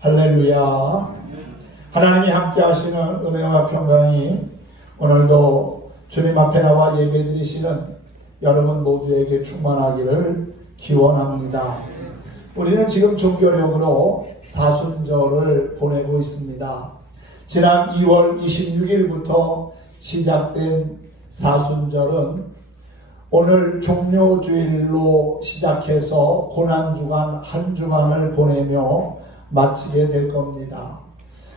할렐루야. 하나님이 함께 하시는 은혜와 평강이 오늘도 주님 앞에 나와 예배드리시는 여러분 모두에게 충만하기를 기원합니다. 우리는 지금 종교력으로 사순절을 보내고 있습니다. 지난 2월 26일부터 시작된 사순절은 오늘 종료주일로 시작해서 고난주간 한 주간을 보내며 마치게 될 겁니다.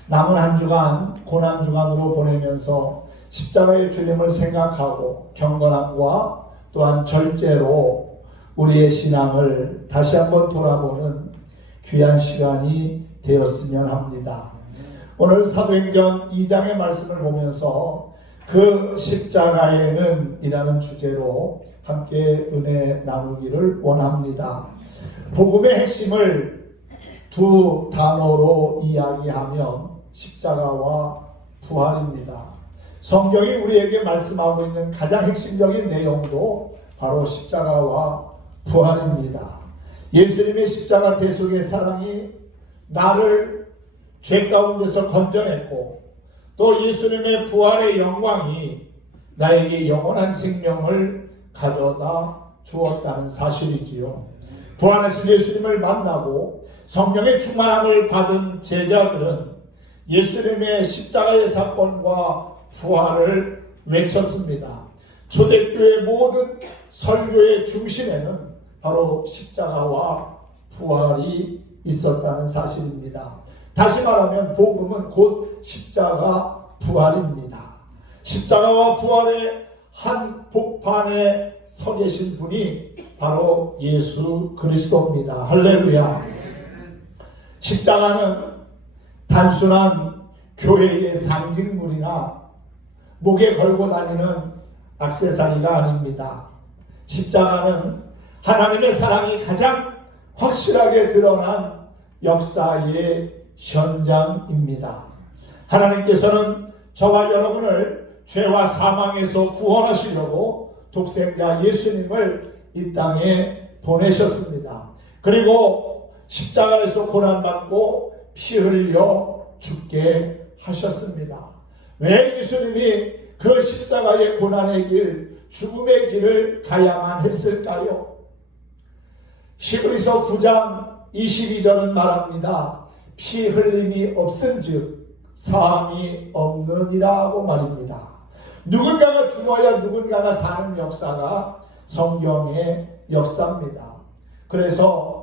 남은 한 주간 고난주간으로 보내면서 십자가의 주님을 생각하고 경건함과 또한 절제로 우리의 신앙을 다시 한번 돌아보는 귀한 시간이 되었으면 합니다. 오늘 사도행전 2장의 말씀을 보면서 그 십자가에는 이라는 주제로 함께 은혜 나누기를 원합니다. 복음의 핵심을 두 단어로 이야기하면 십자가와 부활입니다. 성경이 우리에게 말씀하고 있는 가장 핵심적인 내용도 바로 십자가와 부활입니다. 예수님의 십자가 대속의 사랑이 나를 죄 가운데서 건져냈고 또 예수님의 부활의 영광이 나에게 영원한 생명을 가져다 주었다는 사실이지요. 부활하신 예수님을 만나고 성령의 충만함을 받은 제자들은 예수님의 십자가의 사건과 부활을 외쳤습니다. 초대교회 모든 설교의 중심에는 바로 십자가와 부활이 있었다는 사실입니다. 다시 말하면 복음은 곧 십자가 부활입니다. 십자가와 부활의 한 복판에 서 계신 분이 바로 예수 그리스도입니다. 할렐루야. 십자가는 단순한 교회의 상징물이나 목에 걸고 다니는 액세서리가 아닙니다. 십자가는 하나님의 사랑이 가장 확실하게 드러난 역사의 현장입니다. 하나님께서는 저와 여러분을 죄와 사망에서 구원하시려고 독생자 예수님을 이 땅에 보내셨습니다. 그리고 십자가에서 고난받고 피 흘려 죽게 하셨습니다. 왜 예수님이 그 십자가의 고난의 길, 죽음의 길을 가야만 했을까요? 히브리서 9장 22절은 말합니다. 피 흘림이 없은즉 사함이 없느니라고 말입니다. 누군가가 죽어야 누군가가 사는 역사가 성경의 역사입니다. 그래서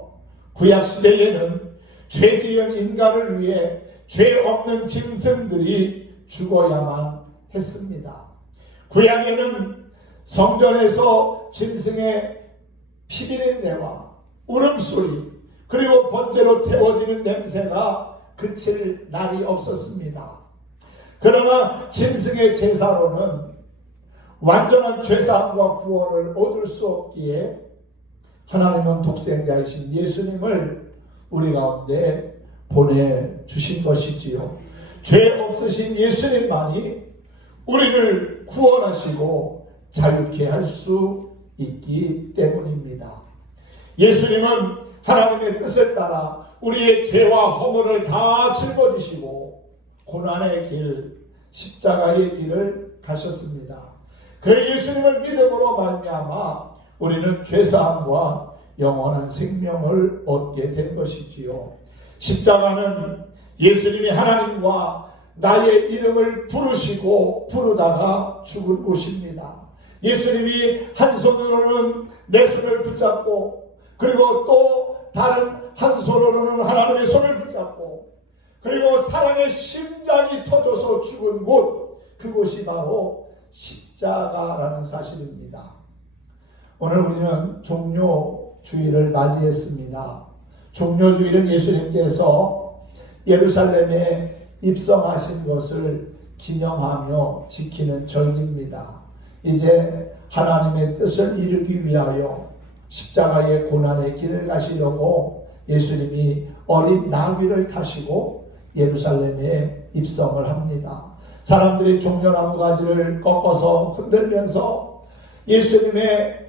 구약시대에는 죄 지은 인간을 위해 죄 없는 짐승들이 죽어야만 했습니다. 구약에는 성전에서 짐승의 피비린내와 울음소리 그리고 번제로 태워지는 냄새가 그칠 날이 없었습니다. 그러나 짐승의 제사로는 완전한 죄사함과 구원을 얻을 수 없기에 하나님은 독생자이신 예수님을 우리 가운데 보내주신 것이지요. 죄 없으신 예수님만이 우리를 구원하시고 자유케 할 수 있기 때문입니다. 예수님은 하나님의 뜻을 따라 우리의 죄와 허물을 다 짊어지시고 고난의 길, 십자가의 길을 가셨습니다. 그 예수님을 믿음으로 말미암아 우리는 죄사함과 영원한 생명을 얻게 된 것이지요. 십자가는 예수님이 하나님과 나의 이름을 부르다가 죽을 곳입니다. 예수님이 한 손으로는 내 손을 붙잡고 그리고 또 다른 한 손으로는 하나님의 손을 붙잡고 그리고 사랑의 심장이 터져서 죽은 곳, 그곳이 바로 십자가라는 사실입니다. 오늘 우리는 종료주일을 맞이했습니다. 종료주일은 예수님께서 예루살렘에 입성하신 것을 기념하며 지키는 절기입니다. 이제 하나님의 뜻을 이루기 위하여 십자가의 고난의 길을 가시려고 예수님이 어린 나귀를 타시고 예루살렘에 입성을 합니다. 사람들이 종려나무 가지를 꺾어서 흔들면서 예수님의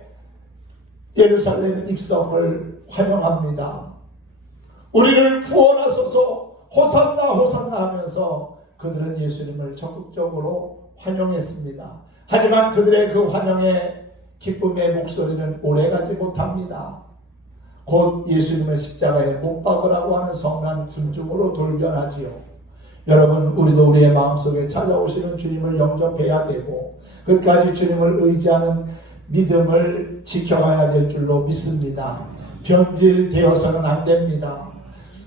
예루살렘 입성을 환영합니다. 우리를 구원하소서, 호산나 호산나 하면서 그들은 예수님을 적극적으로 환영했습니다. 하지만 그들의 그 환영의 기쁨의 목소리는 오래가지 못합니다. 곧 예수님을 십자가에 못 박으라고 하는 성난 군중으로 돌변하지요. 여러분, 우리도 우리의 마음속에 찾아오시는 주님을 영접해야 되고 끝까지 주님을 의지하는 믿음을 지켜가야 될 줄로 믿습니다. 변질되어서는 안 됩니다.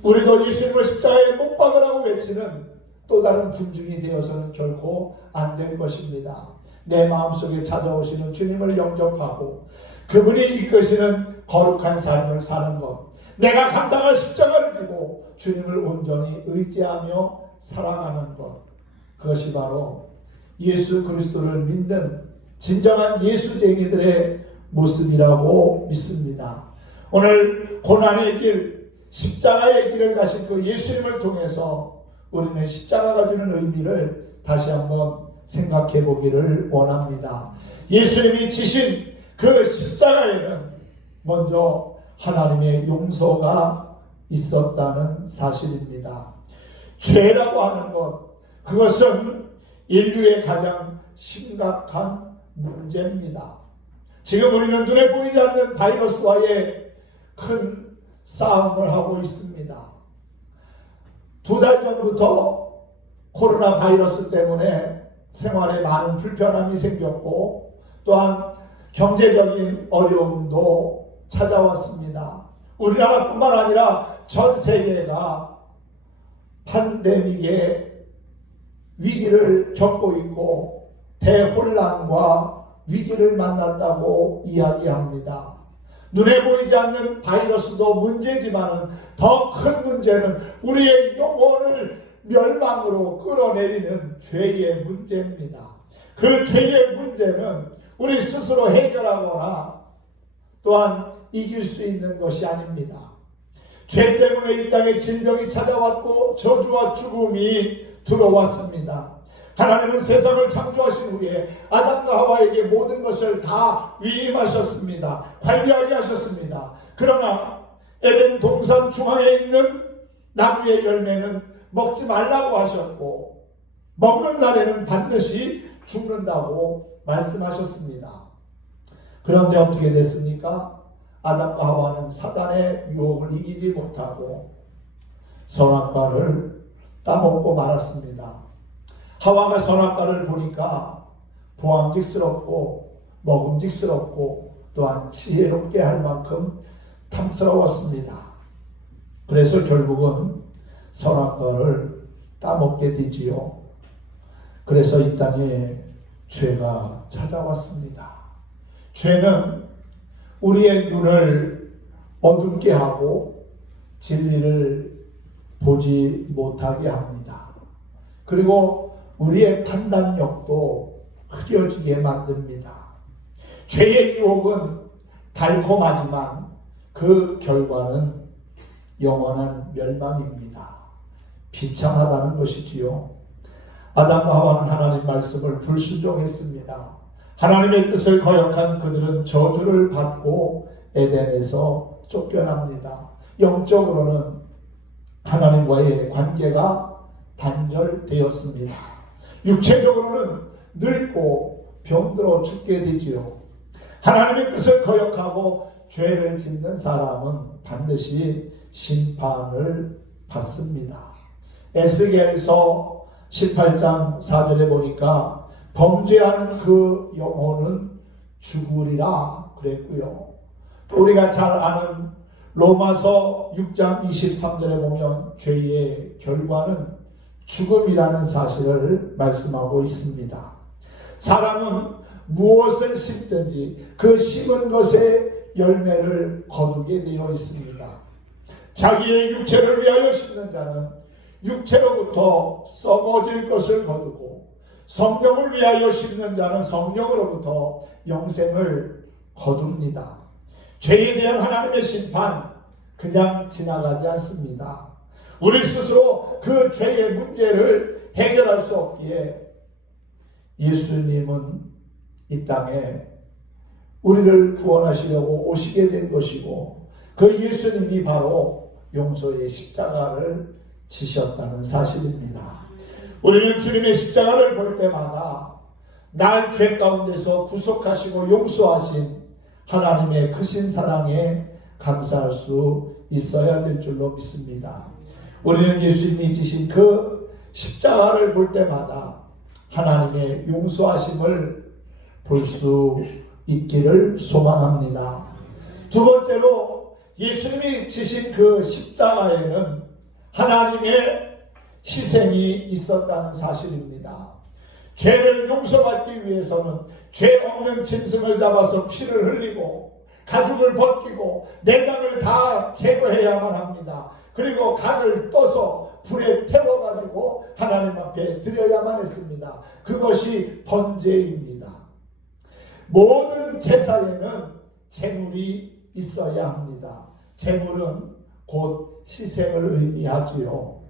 우리도 예수님을 십자가에 못 박으라고 외치는 또 다른 군중이 되어서는 결코 안 될 것입니다. 내 마음속에 찾아오시는 주님을 영접하고 그분이 이끄시는 거룩한 삶을 사는 것, 내가 감당할 십자가를 지고 주님을 온전히 의지하며 살아가는 것, 그것이 바로 예수 그리스도를 믿는 진정한 예수쟁이들의 모습이라고 믿습니다. 오늘 고난의 길, 십자가의 길을 가신 그 예수님을 통해서 우리는 십자가가 주는 의미를 다시 한번 생각해 보기를 원합니다. 예수님이 지신 그 십자가에는 먼저 하나님의 용서가 있었다는 사실입니다. 죄라고 하는 것, 그것은 인류의 가장 심각한 문제입니다. 지금 우리는 눈에 보이지 않는 바이러스와의 큰 싸움을 하고 있습니다. 2달 전부터 코로나 바이러스 때문에 생활에 많은 불편함이 생겼고 또한 경제적인 어려움도 찾아왔습니다. 우리나라뿐만 아니라 전 세계가 팬데믹의 위기를 겪고 있고 대혼란과 위기를 만났다고 이야기합니다. 눈에 보이지 않는 바이러스도 문제지만 더 큰 문제는 우리의 영혼을 멸망으로 끌어내리는 죄의 문제입니다. 그 죄의 문제는 우리 스스로 해결하거나 또한 이길 수 있는 것이 아닙니다. 죄 때문에 이 땅에 질병이 찾아왔고 저주와 죽음이 들어왔습니다. 하나님은 세상을 창조하신 후에 아담과 하와에게 모든 것을 다 위임하셨습니다. 관리하게 하셨습니다. 그러나 에덴 동산 중앙에 있는 나무의 열매는 먹지 말라고 하셨고 먹는 날에는 반드시 죽는다고 말씀하셨습니다. 그런데 어떻게 됐습니까? 아담과 하와는 사단의 유혹을 이기지 못하고 선악과를 따먹고 말았습니다. 하와가 선악과를 보니까 보암직스럽고 먹음직스럽고 또한 지혜롭게 할 만큼 탐스러웠습니다. 그래서 결국은 선악과를 따먹게 되지요. 그래서 이 땅에 죄가 찾아왔습니다. 죄는 우리의 눈을 어둡게 하고 진리를 보지 못하게 합니다. 그리고 우리의 판단력도 흐려지게 만듭니다. 죄의 유혹은 달콤하지만 그 결과는 영원한 멸망입니다. 비참하다는 것이지요. 아담과 하와는 하나님 말씀을 불순종했습니다. 하나님의 뜻을 거역한 그들은 저주를 받고 에덴에서 쫓겨납니다. 영적으로는 하나님과의 관계가 단절되었습니다. 육체적으로는 늙고 병들어 죽게 되지요. 하나님의 뜻을 거역하고 죄를 짓는 사람은 반드시 심판을 받습니다. 에스겔서 18장 4절에 보니까 범죄하는 그 영혼은 죽으리라 그랬고요. 우리가 잘 아는 로마서 6장 23절에 보면 죄의 결과는 죽음이라는 사실을 말씀하고 있습니다. 사람은 무엇을 심든지 그 심은 것의 열매를 거두게 되어 있습니다. 자기의 육체를 위하여 심는 자는 육체로부터 썩어질 것을 거두고 성령을 위하여 심는 자는 성령으로부터 영생을 거둡니다. 죄에 대한 하나님의 심판 그냥 지나가지 않습니다. 우리 스스로 그 죄의 문제를 해결할 수 없기에 예수님은 이 땅에 우리를 구원하시려고 오시게 된 것이고 그 예수님이 바로 용서의 십자가를 지셨다는 사실입니다. 우리는 주님의 십자가를 볼 때마다 날 죄 가운데서 구속하시고 용서하신 하나님의 크신 사랑에 감사할 수 있어야 될 줄로 믿습니다. 우리는 예수님이 지신 그 십자가를 볼 때마다 하나님의 용서하심을 볼 수 있기를 소망합니다. 두 번째로 예수님이 지신 그 십자가에는 하나님의 희생이 있었다는 사실입니다. 죄를 용서받기 위해서는 죄 없는 짐승을 잡아서 피를 흘리고 가죽을 벗기고 내장을 다 제거해야만 합니다. 그리고 간을 떠서 불에 태워가지고 하나님 앞에 드려야만 했습니다. 그것이 번제입니다. 모든 제사에는 제물이 있어야 합니다. 제물은 곧 희생을 의미하지요.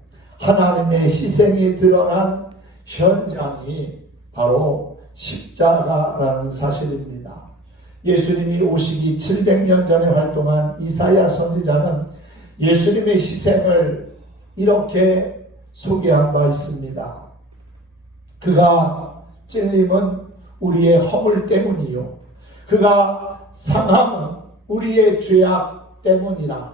하나님의 희생이 드러난 현장이 바로 십자가라는 사실입니다. 예수님이 오시기 700년 전에 활동한 이사야 선지자는 예수님의 희생을 이렇게 소개한 바 있습니다. 그가 찔림은 우리의 허물 때문이요, 그가 상함은 우리의 죄악 때문이라.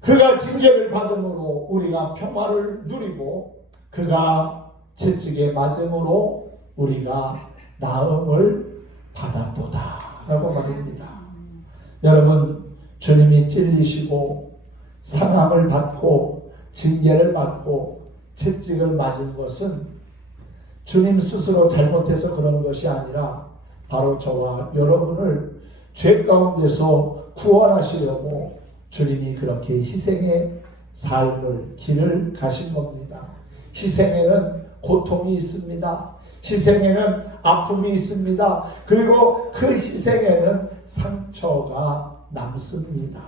그가 징계를 받음으로 우리가 평화를 누리고 그가 채찍에 맞음으로 우리가 나음을 받았도다 라고 말입니다. 여러분, 주님이 찔리시고 상함을 받고 징계를 받고 채찍을 맞은 것은 주님 스스로 잘못해서 그런 것이 아니라 바로 저와 여러분을 죄 가운데서 구원하시려고 주님이 그렇게 희생의 삶을 길을 가신 겁니다. 희생에는 고통이 있습니다. 희생에는 아픔이 있습니다. 그리고 그 희생에는 상처가 남습니다.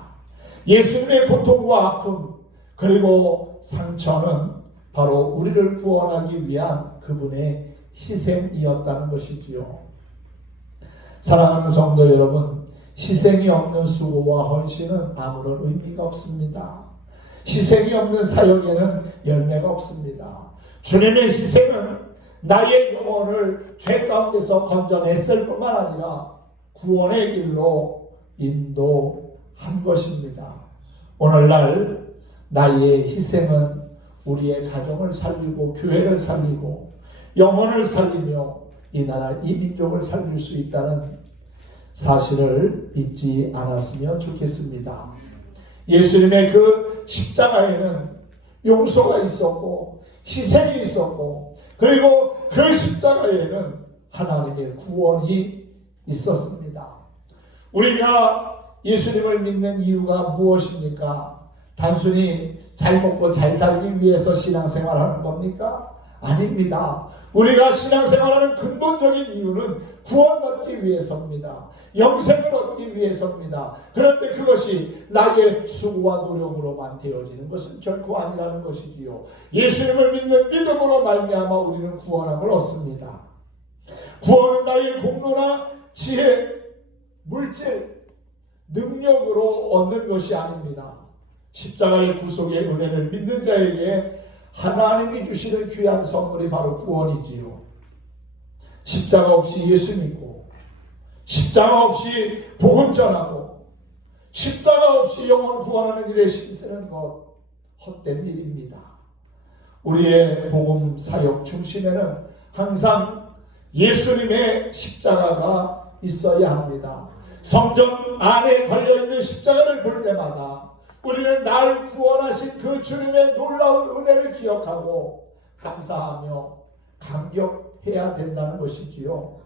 예수님의 고통과 아픔 그리고 상처는 바로 우리를 구원하기 위한 그분의 희생이었다는 것이지요. 사랑하는 성도 여러분, 희생이 없는 수고와 헌신은 아무런 의미가 없습니다. 희생이 없는 사역에는 열매가 없습니다. 주님의 희생은 나의 영혼을 죄 가운데서 건져냈을 뿐만 아니라 구원의 길로 인도한 것입니다. 오늘날 나의 희생은 우리의 가정을 살리고 교회를 살리고 영혼을 살리며 이 나라 이 민족을 살릴 수 있다는 사실을 잊지 않았으면 좋겠습니다. 예수님의 그 십자가에는 용서가 있었고 희생이 있었고 그리고 그 십자가에는 하나님의 구원이 있었습니다. 우리가 예수님을 믿는 이유가 무엇입니까? 단순히 잘 먹고 잘 살기 위해서 신앙생활하는 겁니까? 아닙니다. 우리가 신앙생활하는 근본적인 이유는 구원받기 위해서입니다. 영생을 얻기 위해서입니다. 그런데 그것이 나의 수고와 노력으로만 되어지는 것은 결코 아니라는 것이지요. 예수님을 믿는 믿음으로 말미암아 우리는 구원함을 얻습니다. 구원은 나의 공로나 지혜, 물질, 능력으로 얻는 것이 아닙니다. 십자가의 구속의 은혜를 믿는 자에게 하나님이 주시는 귀한 선물이 바로 구원이지요. 십자가 없이 예수 믿고 십자가 없이 복음 전하고 십자가 없이 영혼 구원하는 일에 힘쓰는 것 헛된 일입니다. 우리의 복음 사역 중심에는 항상 예수님의 십자가가 있어야 합니다. 성전 안에 걸려있는 십자가를 볼 때마다 우리는 날 구원하신 그 주님의 놀라운 은혜를 기억하고 감사하며 감격해야 된다는 것이지요.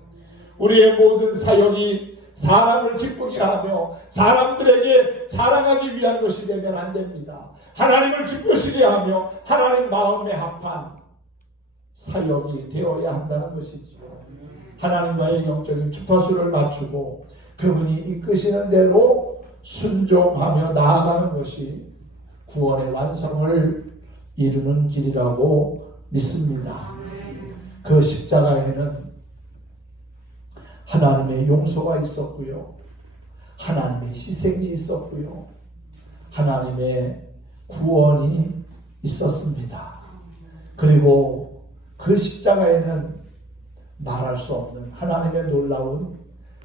우리의 모든 사역이 사람을 기쁘게 하며 사람들에게 자랑하기 위한 것이 되면 안 됩니다. 하나님을 기쁘시게 하며 하나님 마음에 합한 사역이 되어야 한다는 것이지요. 하나님과의 영적인 주파수를 맞추고 그분이 이끄시는 대로 순종하며 나아가는 것이 구원의 완성을 이루는 길이라고 믿습니다. 그 십자가에는 하나님의 용서가 있었고요, 하나님의 희생이 있었고요, 하나님의 구원이 있었습니다. 그리고 그 십자가에는 말할 수 없는 하나님의 놀라운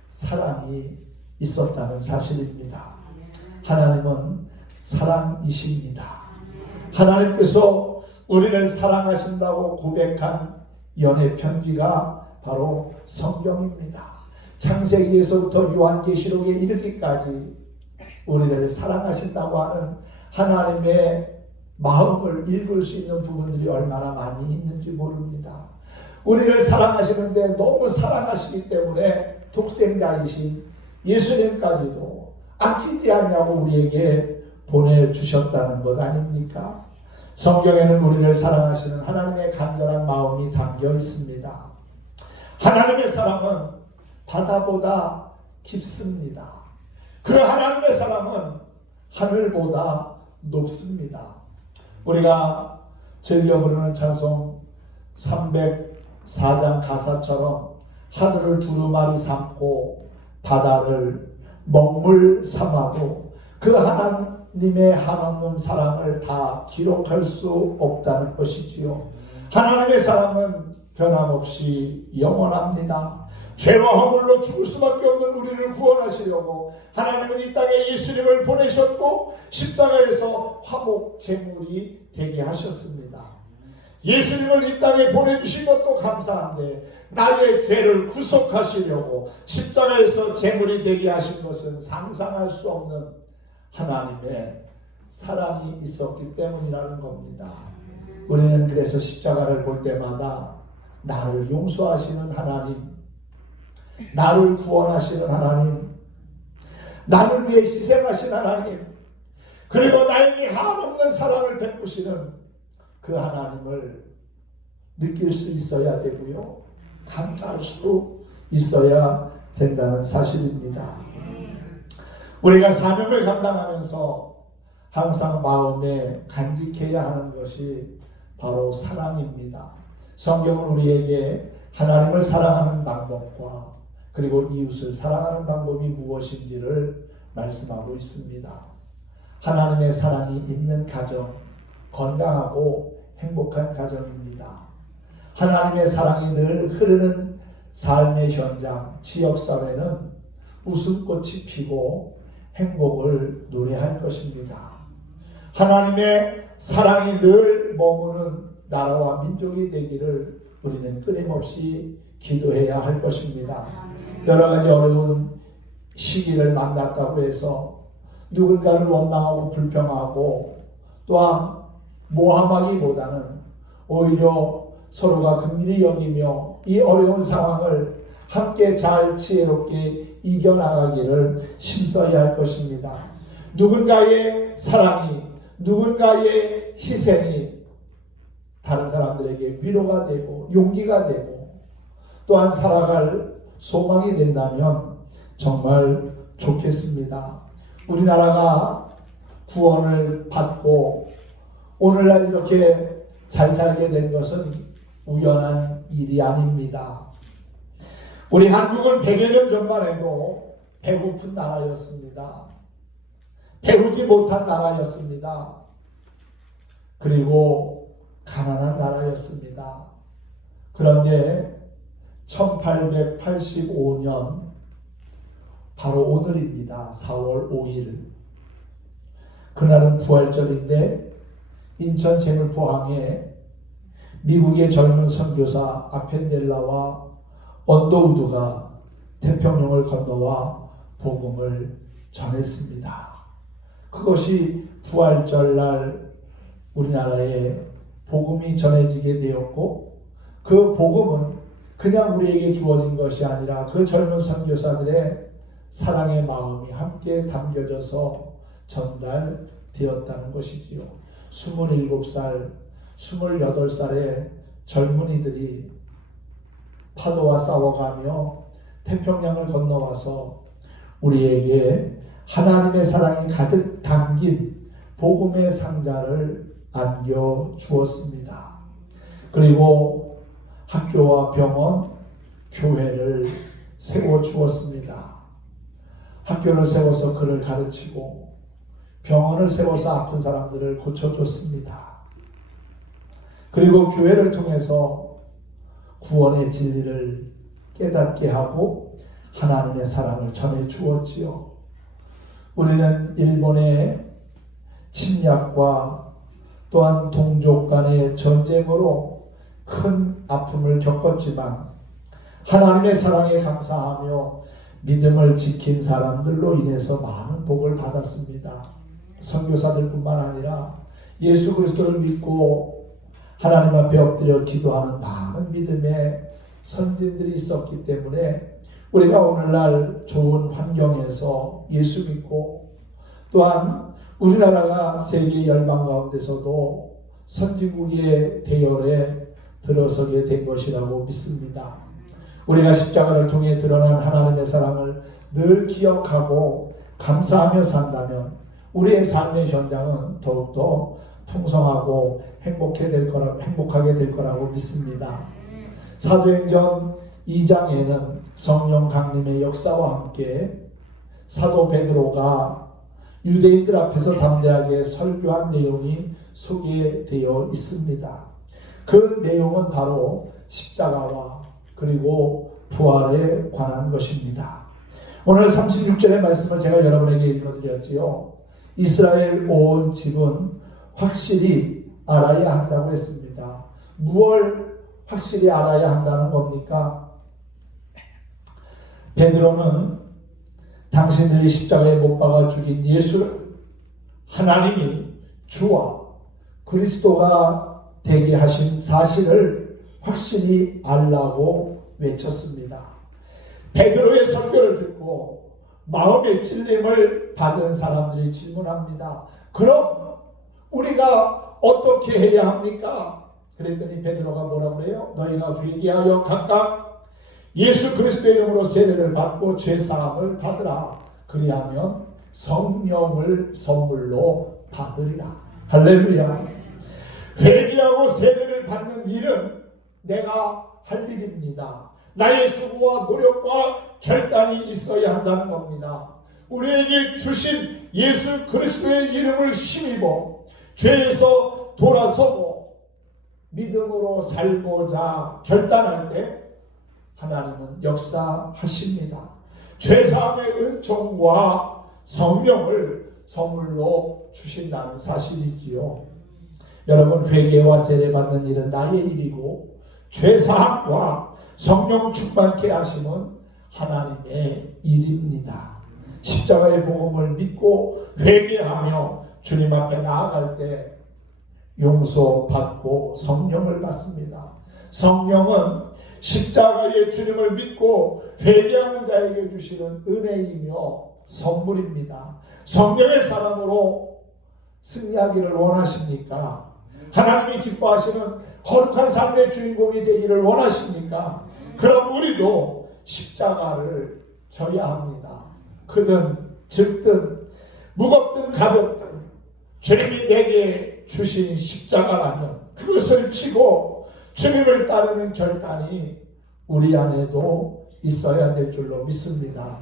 사랑이 있었다는 사실입니다. 하나님은 사랑이십니다. 하나님께서 우리를 사랑하신다고 고백한 연애 편지가 바로 성경입니다. 창세기에서부터 요한계시록에 이르기까지 우리를 사랑하신다고 하는 하나님의 마음을 읽을 수 있는 부분들이 얼마나 많이 있는지 모릅니다. 우리를 사랑하시는데 너무 사랑하시기 때문에 독생자이신 예수님까지도 아끼지 아니하고 우리에게 보내주셨다는 것 아닙니까? 성경에는 우리를 사랑하시는 하나님의 간절한 마음이 담겨 있습니다. 하나님의 사랑은 바다보다 깊습니다. 그 하나님의 사랑은 하늘보다 높습니다. 우리가 즐겨 부르는 찬송 304장 가사처럼 하늘을 두루마리 삼고 바다를 먹물 삼아도 그 하나님의 한없는 사랑을 다 기록할 수 없다는 것이지요. 하나님의 사랑은 변함없이 영원합니다. 죄와 허물로 죽을 수밖에 없는 우리를 구원하시려고 하나님은 이 땅에 예수님을 보내셨고 십자가에서 화목 제물이 되게 하셨습니다. 예수님을 이 땅에 보내주신 것도 감사한데 나의 죄를 구속하시려고 십자가에서 제물이 되게 하신 것은 상상할 수 없는 하나님의 사랑이 있었기 때문이라는 겁니다. 우리는 그래서 십자가를 볼 때마다 나를 용서하시는 하나님, 나를 구원하시는 하나님, 나를 위해 희생하신 하나님, 그리고 나에게 한없는 사랑을 베푸시는 그 하나님을 느낄 수 있어야 되고요. 감사할 수 있어야 된다는 사실입니다. 우리가 사명을 감당하면서 항상 마음에 간직해야 하는 것이 바로 사랑입니다. 성경은 우리에게 하나님을 사랑하는 방법과 그리고 이웃을 사랑하는 방법이 무엇인지를 말씀하고 있습니다. 하나님의 사랑이 있는 가정, 건강하고 행복한 가정입니다. 하나님의 사랑이 늘 흐르는 삶의 현장, 지역사회는 웃음꽃이 피고 행복을 노래할 것입니다. 하나님의 사랑이 늘 머무는 나라와 민족이 되기를 우리는 끊임없이 기도해야 할 것입니다. 여러 가지 어려운 시기를 만났다고 해서 누군가를 원망하고 불평하고 또한 모함하기보다는 오히려 서로가 긍휼히 여기며 이 어려운 상황을 함께 잘 지혜롭게 이겨나가기를 힘써야 할 것입니다. 누군가의 사랑이, 누군가의 희생이 다른 사람들에게 위로가 되고 용기가 되고 또한 살아갈 소망이 된다면 정말 좋겠습니다. 우리나라가 구원을 받고 오늘날 이렇게 잘 살게 된 것은 우연한 일이 아닙니다. 우리 한국은 100여 년 전만 해도 배고픈 나라였습니다. 배우지 못한 나라였습니다. 그리고 가난한 나라였습니다. 그런데 1885년 바로 오늘입니다. 4월 5일. 그날은 부활절인데 인천 재물포항에 미국의 젊은 선교사 아펜델라와 언더우드가 태평양을 건너와 복음을 전했습니다. 그것이 부활절날 우리나라에 복음이 전해지게 되었고 그 복음은 그냥 우리에게 주어진 것이 아니라 그 젊은 선교사들의 사랑의 마음이 함께 담겨져서 전달되었다는 것이지요. 27살, 28살의 젊은이들이 파도와 싸워가며 태평양을 건너와서 우리에게 하나님의 사랑이 가득 담긴 복음의 상자를 안겨주었습니다. 그리고 학교와 병원, 교회를 세워주었습니다. 학교를 세워서 그를 가르치고 병원을 세워서 아픈 사람들을 고쳐줬습니다. 그리고 교회를 통해서 구원의 진리를 깨닫게 하고 하나님의 사랑을 전해 주었지요. 우리는 일본의 침략과 또한 동족 간의 전쟁으로 큰 아픔을 겪었지만 하나님의 사랑에 감사하며 믿음을 지킨 사람들로 인해서 많은 복을 받았습니다. 선교사들뿐만 아니라 예수 그리스도를 믿고 하나님 앞에 엎드려 기도하는 많은 믿음의 선진들이 있었기 때문에 우리가 오늘날 좋은 환경에서 예수 믿고 또한 우리나라가 세계 열방 가운데서도 선진국의 대열에 들어서게 된 것이라고 믿습니다. 우리가 십자가를 통해 드러난 하나님의 사랑을 늘 기억하고 감사하며 산다면 우리의 삶의 현장은 더욱더 풍성하고 행복하게 될 거라고 믿습니다. 사도행전 2장에는 성령 강림의 역사와 함께 사도 베드로가 유대인들 앞에서 담대하게 설교한 내용이 소개되어 있습니다. 그 내용은 바로 십자가와 그리고 부활에 관한 것입니다. 오늘 36절의 말씀을 제가 여러분에게 읽어드렸지요. 이스라엘 온 집은 확실히 알아야 한다고 했습니다. 무엇을 확실히 알아야 한다는 겁니까? 베드로는 당신들이 십자가에 못 박아 죽인 예수를 하나님이 주와 그리스도가 되게 하신 사실을 확실히 알라고 외쳤습니다. 베드로의 설교를 듣고 마음의 찔림을 받은 사람들이 질문합니다. 그럼 우리가 어떻게 해야 합니까? 그랬더니 베드로가 뭐라고 해요? 너희가 회개하여 각각 예수 그리스도의 이름으로 세례를 받고 죄사함을 받으라. 그리하면 성령을 선물로 받으리라. 할렐루야. 회개하고 세례를 받는 일은 내가 할 일입니다. 나의 수고와 노력과 결단이 있어야 한다는 겁니다. 우리에게 주신 예수 그리스도의 이름을 힘입어 죄에서 돌아서고 믿음으로 살고자 결단할 때 하나님은 역사하십니다. 죄사함의 은총과 성령을 선물로 주신다는 사실이지요. 여러분, 회개와 세례 받는 일은 나의 일이고 죄사함과 성령 충만케 하심은 하나님의 일입니다. 십자가의 복음을 믿고 회개하며 주님 앞에 나아갈 때 용서받고 성령을 받습니다. 성령은 십자가의 주님을 믿고 회개하는 자에게 주시는 은혜이며 선물입니다. 성령의 사람으로 승리하기를 원하십니까? 하나님이 기뻐하시는 거룩한 삶의 주인공이 되기를 원하십니까? 그럼 우리도 십자가를 져야 합니다. 크든 적든 무겁든 가볍든 주님이 내게 주신 십자가라면 그것을 지고 주님을 따르는 결단이 우리 안에도 있어야 될 줄로 믿습니다.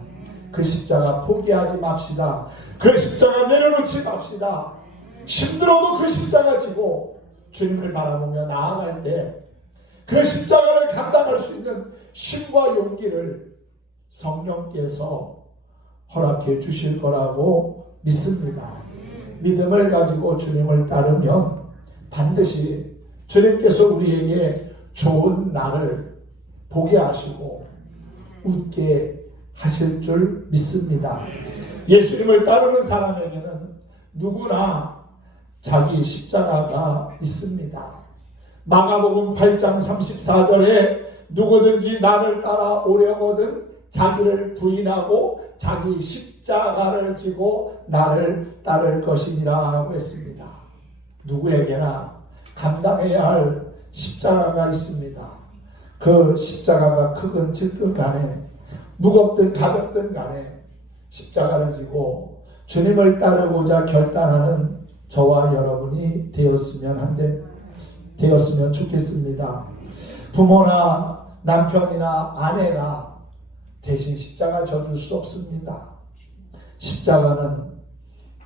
그 십자가 포기하지 맙시다. 그 십자가 내려놓지 맙시다. 힘들어도 그 십자가 지고 주님을 바라보며 나아갈 때 그 십자가를 감당할 수 있는 힘과 용기를 성령께서 허락해 주실 거라고 믿습니다. 믿음을 가지고 주님을 따르면 반드시 주님께서 우리에게 좋은 날을 보게 하시고 웃게 하실 줄 믿습니다. 예수님을 따르는 사람에게는 누구나 자기 십자가가 있습니다. 마가복음 8장 34절에 누구든지 나를 따라오려거든 자기를 부인하고 자기 십자가를 지고 나를 따를 것이니라 했습니다. 누구에게나 감당해야 할 십자가가 있습니다. 그 십자가가 크든 작든 간에 무겁든 가볍든 간에 십자가를 지고 주님을 따르고자 결단하는 저와 여러분이 되었으면 좋겠습니다. 부모나 남편이나 아내가 대신 십자가 져줄 수 없습니다. 십자가는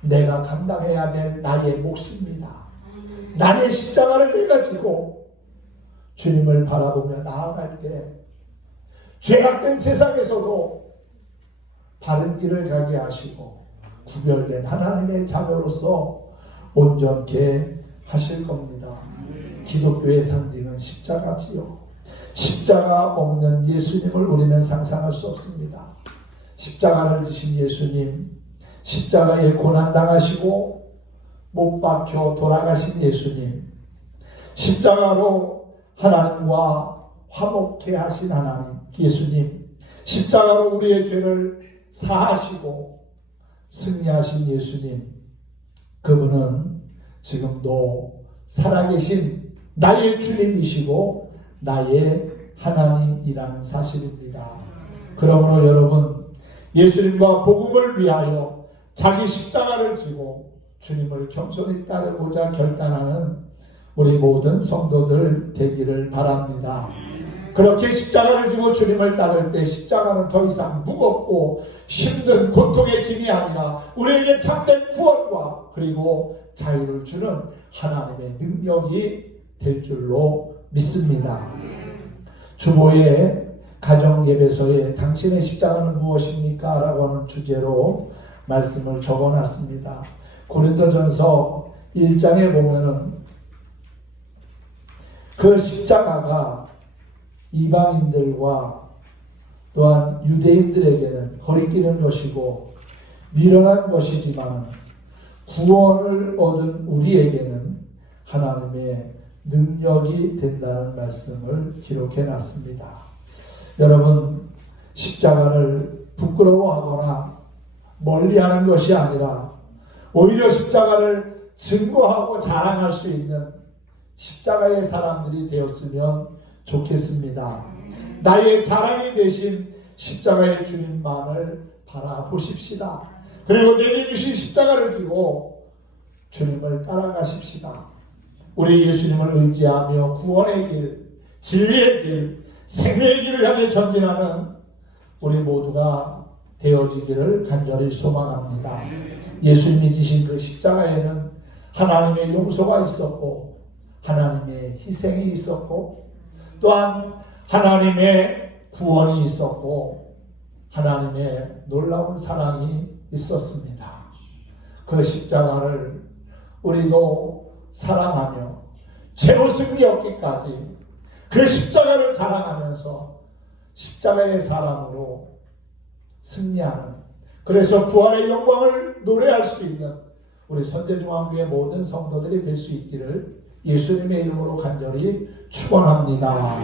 내가 감당해야 될 나의 몫입니다. 나의 십자가를 내가 지고 주님을 바라보며 나아갈 때 죄악된 세상에서도 바른 길을 가게 하시고 구별된 하나님의 자녀로서 온전케 하실 겁니다. 기독교의 상징은 십자가지요. 십자가 없는 예수님을 우리는 상상할 수 없습니다. 십자가를 지신 예수님, 십자가에 고난당하시고 못 박혀 돌아가신 예수님, 십자가로 하나님과 화목케 하신 하나님 예수님, 십자가로 우리의 죄를 사하시고 승리하신 예수님, 그분은 지금도 살아계신 나의 주님이시고 나의 하나님이라는 사실입니다. 그러므로 여러분, 예수님과 복음을 위하여 자기 십자가를 지고 주님을 겸손히 따르고자 결단하는 우리 모든 성도들 되기를 바랍니다. 그렇게 십자가를 지고 주님을 따를 때 십자가는 더 이상 무겁고 힘든 고통의 짐이 아니라 우리에게 참된 구원과 그리고 자유를 주는 하나님의 능력이 될 줄로 믿습니다. 주보의 가정예배서에 당신의 십자가는 무엇입니까? 라고 하는 주제로 말씀을 적어놨습니다. 고린도전서 1장에 보면은 그 십자가가 이방인들과 또한 유대인들에게는 거리끼는 것이고 미련한 것이지만 구원을 얻은 우리에게는 하나님의 능력이 된다는 말씀을 기록해 놨습니다. 여러분, 십자가를 부끄러워하거나 멀리하는 것이 아니라 오히려 십자가를 증거하고 자랑할 수 있는 십자가의 사람들이 되었으면 좋겠습니다. 나의 자랑이 되신 십자가의 주님만을 바라보십시다. 그리고 내게 주신 십자가를 지고 주님을 따라가십시다. 우리 예수님을 의지하며 구원의 길, 진리의 길, 생명의 길을 향해 전진하는 우리 모두가 되어지기를 간절히 소망합니다. 예수님이 지신 그 십자가에는 하나님의 용서가 있었고 하나님의 희생이 있었고 또한 하나님의 구원이 있었고 하나님의 놀라운 사랑이 있었습니다. 그 십자가를 우리도 사랑하며 죄로 승리 얻기까지 그 십자가를 자랑하면서 십자가의 사랑으로 승리하는, 그래서 부활의 영광을 노래할 수 있는 우리 선제중앙교회 모든 성도들이 될 수 있기를 예수님의 이름으로 간절히 축원합니다.